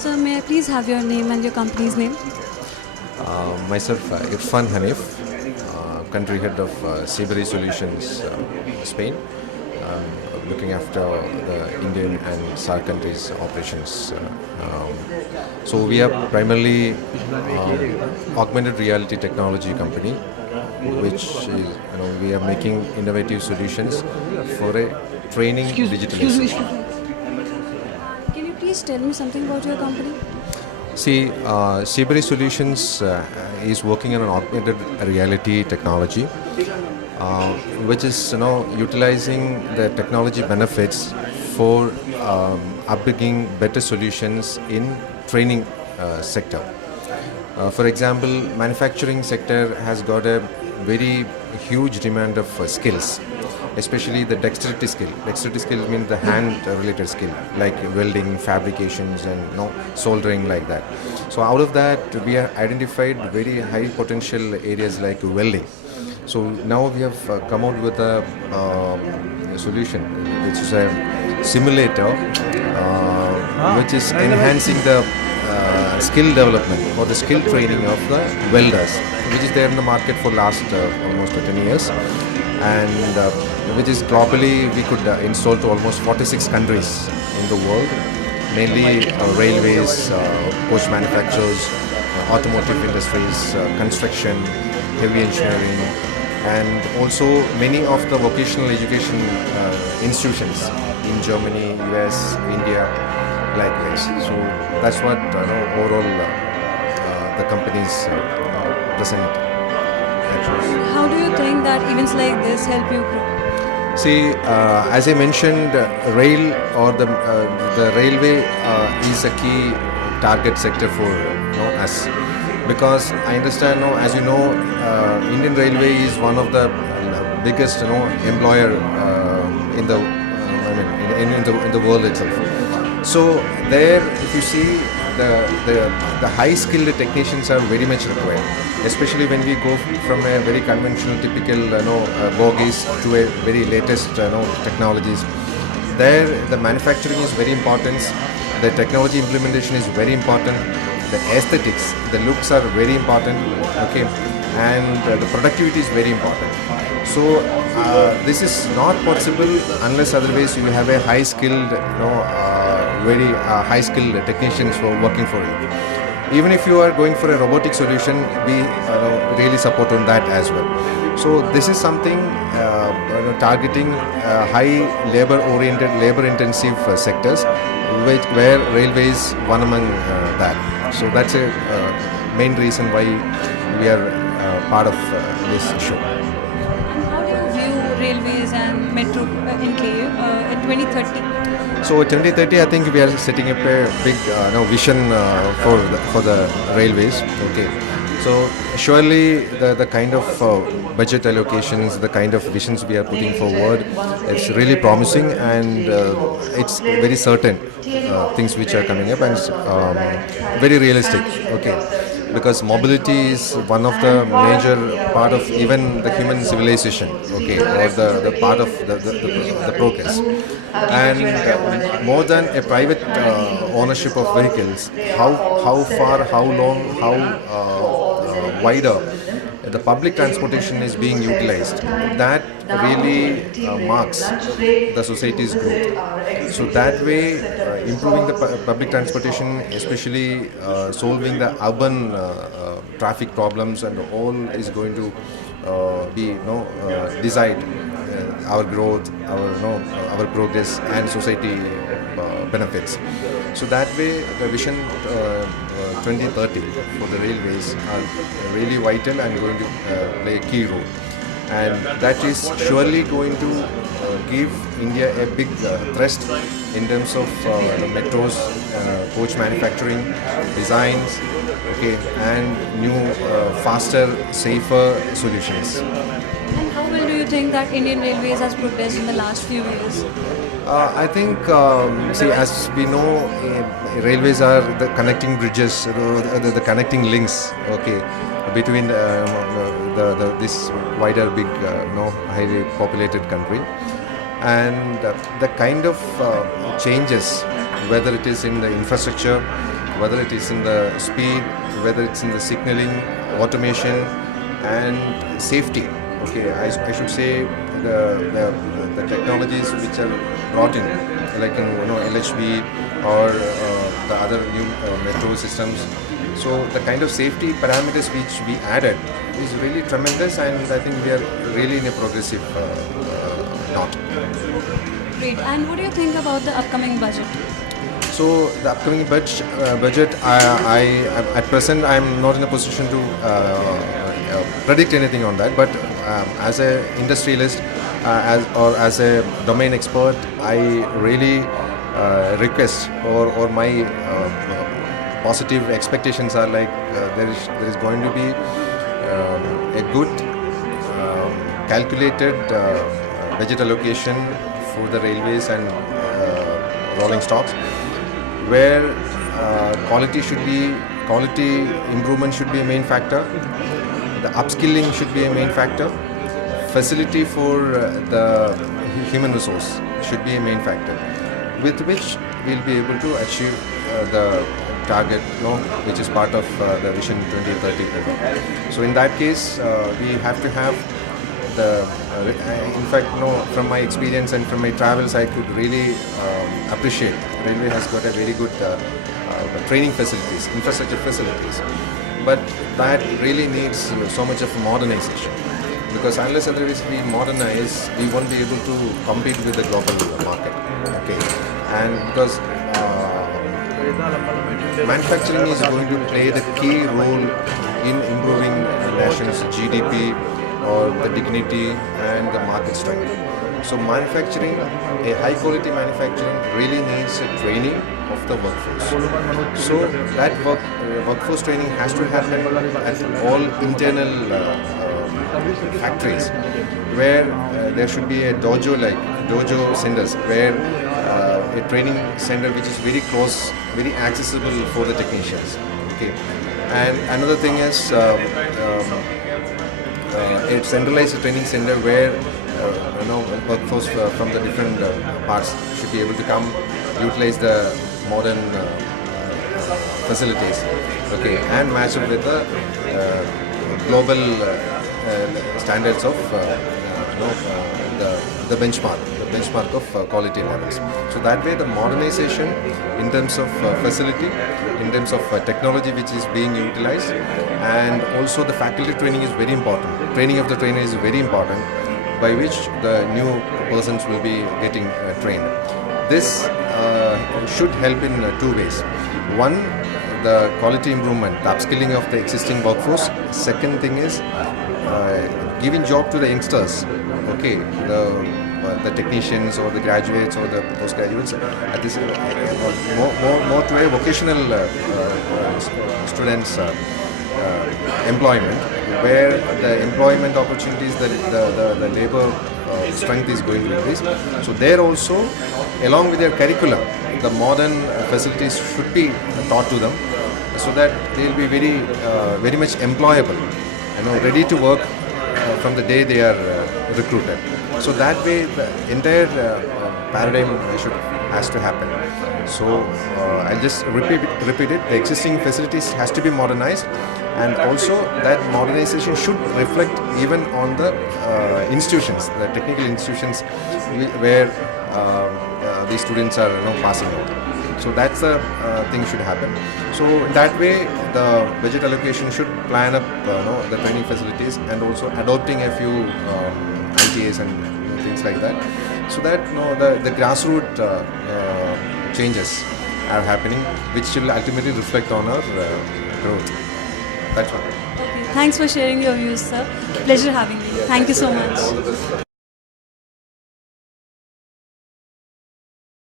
So may I please have your name and your company's name? Myself, Irfan Hanif, country head of Seabury Solutions, Spain, looking after the Indian and SAARC countries operations. So we are primarily augmented reality technology company, which is, we are making innovative solutions for a training digitalization. Can you please tell me something about your company? See, Seabury Solutions is working on an augmented reality technology, which is utilizing the technology benefits for upbringing better solutions in training sector. For example, manufacturing sector has got a very huge demand of skills, especially the dexterity skill. Dexterity skill means the hand-related skill, like welding, fabrications, and soldering, like that. So out of that, we have identified very high potential areas like welding. So now we have come out with a solution, which is a simulator, which is enhancing the skill development or the skill training of the welders, which is there in the market for last almost 10 years, and which is globally we could install to almost 46 countries in the world, mainly railways, coach manufacturers, automotive industries, construction, heavy engineering, and also many of the vocational education institutions in Germany, US, India, likewise. So that's what overall the companies present. How do you think that events like this help you grow? See, as I mentioned, rail or the railway is a key target sector for us, because I understand as you know, Indian Railway is one of the biggest employer in the in the world itself. So there, if you see, the high skilled technicians are very much required, especially when we go from a very conventional typical bogies to a very latest technologies. There the manufacturing is very important, the technology implementation is very important, the aesthetics, the looks are very important, okay, and the productivity is very important. So this is not possible unless otherwise you have a high skilled very high skilled technicians for working for you. Even if you are going for a robotic solution, we really support on that as well. So this is something targeting high labor oriented, labor intensive sectors, where railway is one among that. So that's a main reason why we are part of this show. And how do you view railways and metro in KU in 2030? So 2030, I think we are setting up a big vision for the railways. Okay, so surely the kind of budget allocations, the kind of visions we are putting forward, it's really promising, and it's very certain things which are coming up, and very realistic. Okay, because mobility is one of the major part of even the human civilization, okay, or the part of the progress. And more than a private ownership of vehicles, how far, how long, how wider the public transportation is being utilized, that really marks the society's growth. So that way, improving the public transportation, especially solving the urban traffic problems and all, is going to be decide our growth, our progress, and society benefits. So that way, the vision 2030 for the railways are really vital and going to play a key role, and that is surely going to give India a big thrust in terms of metros, coach manufacturing, designs, okay, and new, faster, safer solutions. And how well do you think that Indian Railways has progressed in the last few years? I think, see, as we know, railways are the connecting bridges, the connecting links, okay, between this wider, big, highly populated country, and the kind of changes, whether it is in the infrastructure, whether it is in the speed, whether it's in the signaling, automation, and safety. Okay, I should say the technologies which are brought in, like in LHB or the other new metro systems. So the kind of safety parameters which we added is really tremendous, and I think we are really in a progressive knot. Great. And what do you think about the upcoming budget? So the upcoming budget, I at present I'm not in a position to predict anything on that. But as a industrialist, as a domain expert, I really request or my positive expectations are like there is going to be a good calculated budget allocation for the railways and rolling stocks, where quality improvement should be a main factor, the upskilling should be a main factor, facility for the human resource should be a main factor, with which we'll be able to achieve the target, which is part of the Vision 2030 program. So in that case, we have to have the. In fact, from my experience and from my travels, I could really appreciate. Railway has got a very good training facilities, infrastructure facilities, but that really needs so much of modernization. Because unless otherwise we modernize, we won't be able to compete with the global market. Okay, and because manufacturing is going to play the key role in improving the nation's GDP or the dignity and the market strength. So manufacturing, a high quality manufacturing really needs a training of the workforce. So that workforce training has to happen at all internal factories, where there should be a dojo centers, where a training center which is very close, very accessible for the technicians. Okay, and another thing is a centralized training center where workforce from the different parts should be able to come utilize the modern facilities, okay, and match it with the global standards of the benchmark of quality levels. So that way the modernization in terms of facility, in terms of technology which is being utilized, and also the faculty training is very important. Training of the trainer is very important, by which the new persons will be getting trained. This should help in two ways. One, the quality improvement, the upskilling of the existing workforce. Second thing is giving job to the youngsters. Okay, the technicians or the graduates or the postgraduates. At this more to a vocational students employment, where the employment opportunities, the labor strength is going to increase. So there also, along with their curriculum, the modern facilities should be taught to them, so that they will be very much employable, ready to work from the day they are recruited. So that way the entire paradigm has to happen. So I'll just repeat it. The existing facilities has to be modernized, and also that modernization should reflect even on the institutions, the technical institutions where these students are passing out. So that's the thing should happen. So in that way, the budget allocation should plan up the training facilities, and also adopting a few ITAs and things like that, so that the grassroots changes are happening, which will ultimately reflect on our growth. That's all. Okay. Thanks for sharing your views, sir. Pleasure having you. Thank you so much.